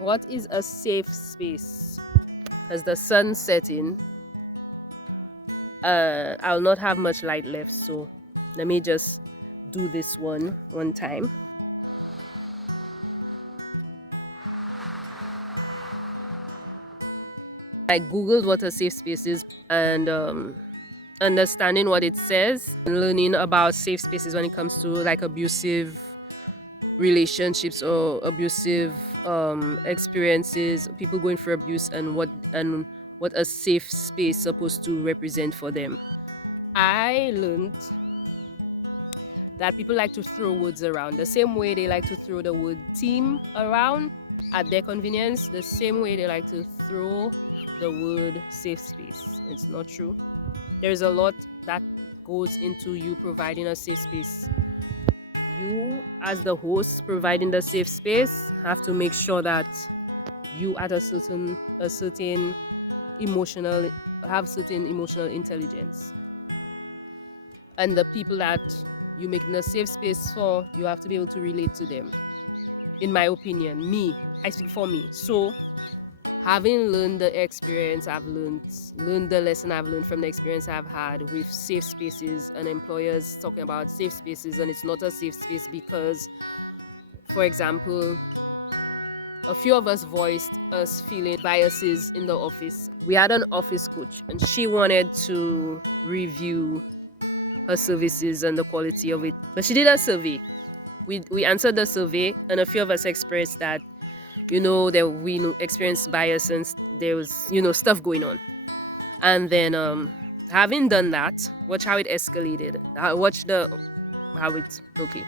What is a safe space? As the sun setting, I'll not have much light left, so let me just do this one time. I googled what a safe space is, and understanding what it says and learning about safe spaces when it comes to like abusive relationships or abusive experiences, people going through abuse, and what a safe space supposed to represent for them. I learned that people like to throw words around the same way they like to throw the word team around at their convenience, the same way they like to throw the word safe space. It's not true. There's a lot that goes into you providing a safe space. You, as the host providing the safe space, have to make sure that you at a certain emotional have certain emotional intelligence, and the people that you making a safe space for, you have to be able to relate to them. In my opinion, I speak for me. So having learned the experience learned the lesson I've learned from the experience I've had with safe spaces and employers talking about safe spaces, and it's not a safe space because, for example, a few of us voiced us feeling biases in the office. We had an office coach and she wanted to review her services and the quality of it, but she did a survey. We answered the survey, and a few of us expressed that, that we experienced bias and there was, stuff going on. And then, having done that, watch how it escalated. Watch how it, okay.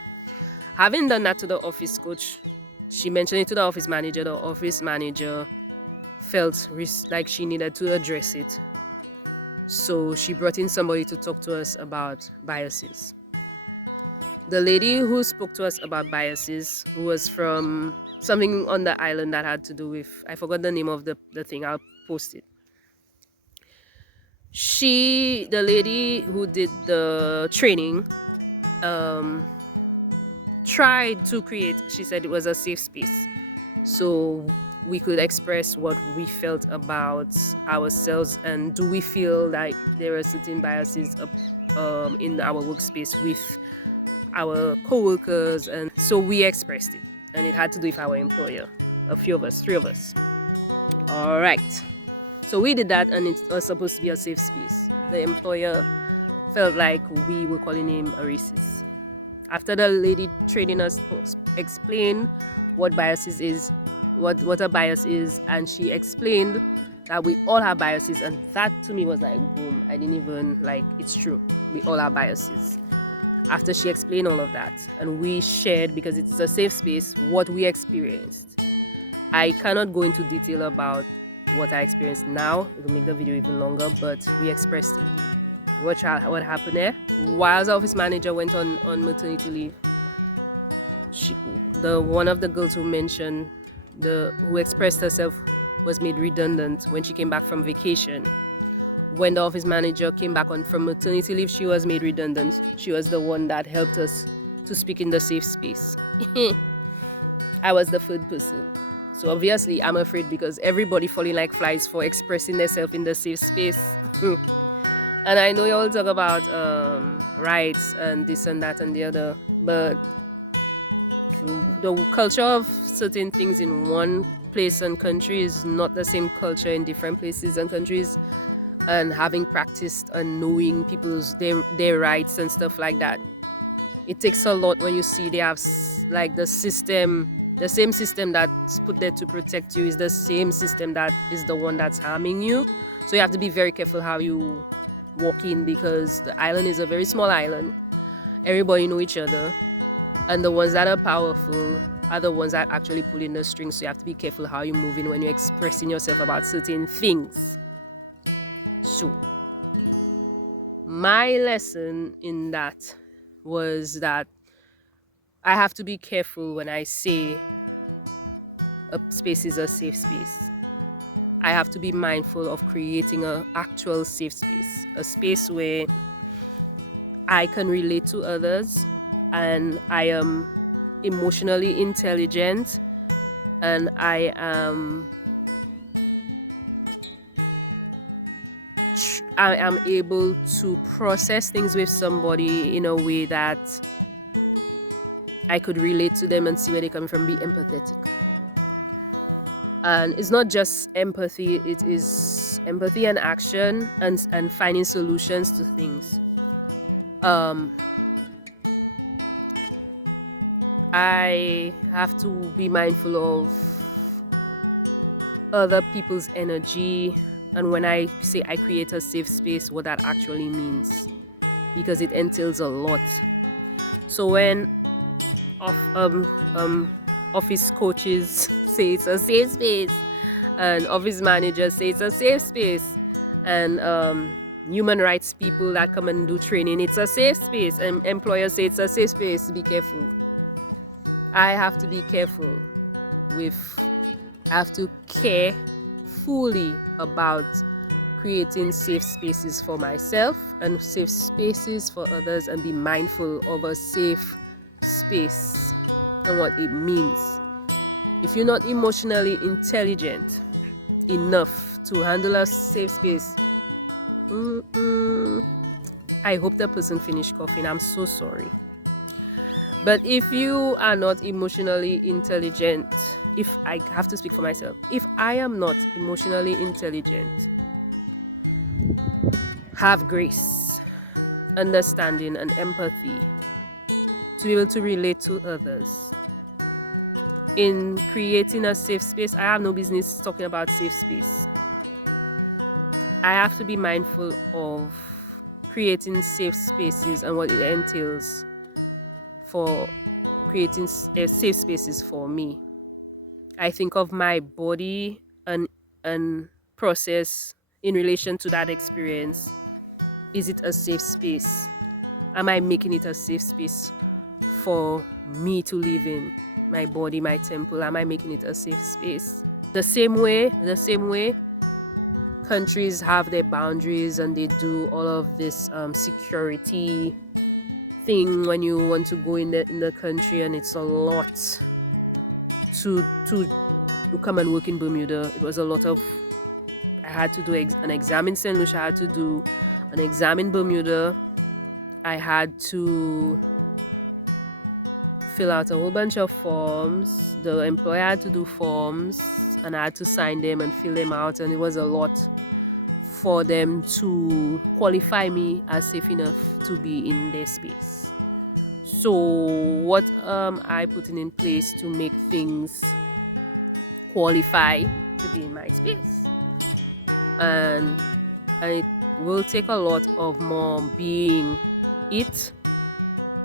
Having done that to the office coach, she mentioned it to the office manager. The office manager felt like she needed to address it. So she brought in somebody to talk to us about biases. The lady who spoke to us about biases, who was from something on the island that had to do with, I forgot the name of the thing, I'll post it. The lady who did the training, tried to create, she said it was a safe space. So we could express what we felt about ourselves, and do we feel like there are certain biases in our workspace with our co-workers. And so we expressed it, and it had to do with our employer, a few of us, three of us. All right, so we did that, and it was supposed to be a safe space. The employer felt like we were calling him a racist. After the lady training us explained what biases is, what a bias is, and she explained that we all have biases, and that to me was like boom. I didn't even like, it's true, we all have biases. After she explained all of that, and we shared, because it's a safe space, what we experienced. I cannot go into detail about what I experienced now, it'll make the video even longer, but we expressed it. What happened there? While the office manager went on maternity leave, one of the girls who mentioned, who expressed herself, was made redundant when she came back from vacation. When the office manager came back from maternity leave, she was made redundant. She was the one that helped us to speak in the safe space. I was the third person. So obviously I'm afraid, because everybody falling like flies for expressing themselves in the safe space. And I know you all talk about rights and this and that and the other, but the culture of certain things in one place and country is not the same culture in different places and countries. And having practiced and knowing people's their rights and stuff like that, it takes a lot when you see they have like the same system that's put there to protect you is the same system that is the one that's harming you. So you have to be very careful how you walk in, because the island is a very small island. Everybody know each other, and the ones that are powerful are the ones that actually pull in the strings. So you have to be careful how you move in when you're expressing yourself about certain things. So my lesson in that was that I have to be careful when I say a space is a safe space. I have to be mindful of creating an actual safe space, a space where I can relate to others, and I am emotionally intelligent, and I am able to process things with somebody in a way that I could relate to them and see where they're coming from, be empathetic. And it's not just empathy, it is empathy and action, and finding solutions to things. I have to be mindful of other people's energy, and when I say I create a safe space, what that actually means, because it entails a lot. So when of office coaches say it's a safe space, and office managers say it's a safe space, and human rights people that come and do training, it's a safe space, and employers say it's a safe space, be careful. I have to be careful I have to care fully about creating safe spaces for myself and safe spaces for others, and be mindful of a safe space and what it means. If you're not emotionally intelligent enough to handle a safe space, I hope that person finished coughing. I'm so sorry. But if you are not emotionally intelligent, if I have to speak for myself, if I am not emotionally intelligent, have grace, understanding, and empathy to be able to relate to others in creating a safe space, I have no business talking about safe space. I have to be mindful of creating safe spaces and what it entails for creating safe spaces for me. I think of my body and process in relation to that experience. Is it a safe space? Am I making it a safe space for me to live in? My body, my temple, am I making it a safe space? The same way countries have their boundaries and they do all of this security thing when you want to go in the country, and it's a lot to come and work in Bermuda. It was a lot of, I had to do an exam in St. Lucia, I had to do an exam in Bermuda, I had to fill out a whole bunch of forms, the employer had to do forms, and I had to sign them and fill them out, and it was a lot for them to qualify me as safe enough to be in their space. So what I putting in place to make things qualify to be in my space? And it will take a lot of more being it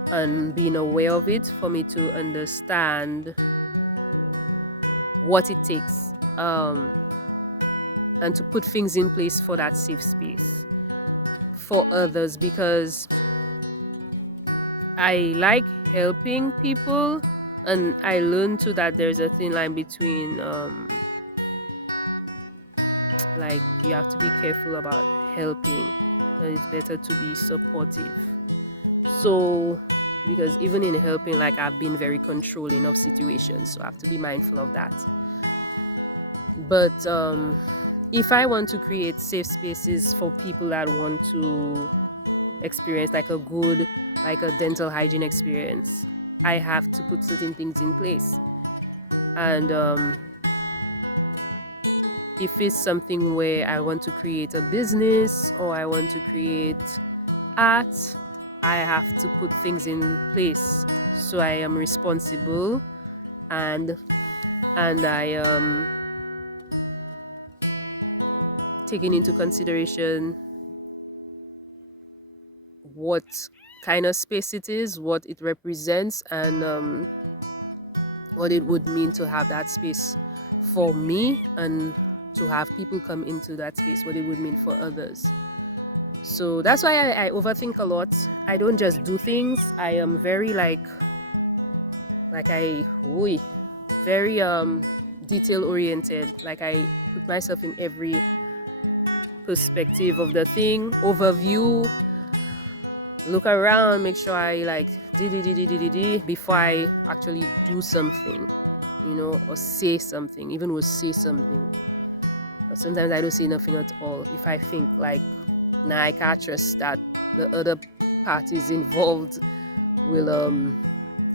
and being aware of it for me to understand what it takes, and to put things in place for that safe space for others, because I like helping people, and I learned too that there's a thin line between like, you have to be careful about helping, and it's better to be supportive. So because even in helping, like, I've been very controlling of situations, so I have to be mindful of that. But if I want to create safe spaces for people that want to experience like a good, like a dental hygiene experience, I have to put certain things in place. And if it's something where I want to create a business or I want to create art, I have to put things in place. So I am responsible, and I taking into consideration what kind of space it is, what it represents, and what it would mean to have that space for me, and to have people come into that space, what it would mean for others. So that's why I overthink a lot. I don't just do things. I am very very detail oriented. Like, I put myself in every perspective of the thing, overview, look around, make sure I like before I actually do something. or say something, even will say something. But sometimes I don't say nothing at all. If I think like, nah, I can't trust that the other parties involved will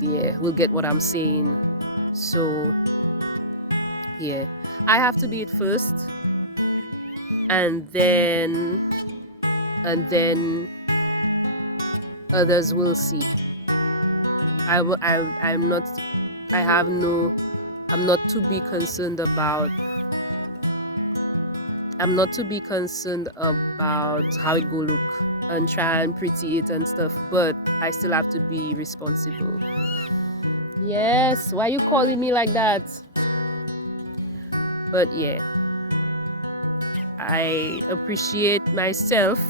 yeah, will get what I'm saying. So yeah, I have to be it first, and then others will see. I'm not, I have no, I'm not to be concerned about, I'm not to be concerned about how it go look and try and pretty it and stuff, but I still have to be responsible. Yes, why you calling me like that? But yeah, I appreciate myself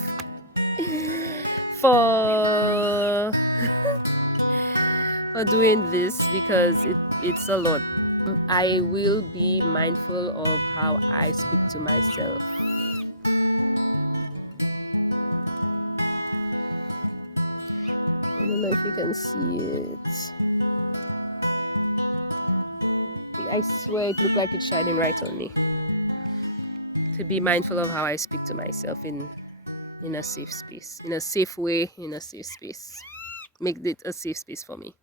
for for doing this because it's a lot. I will be mindful of how I speak to myself. I don't know if you can see it. I swear it looked like it's shining right on me. To be mindful of how I speak to myself in a safe space, in a safe way, in a safe space. Make it a safe space for me.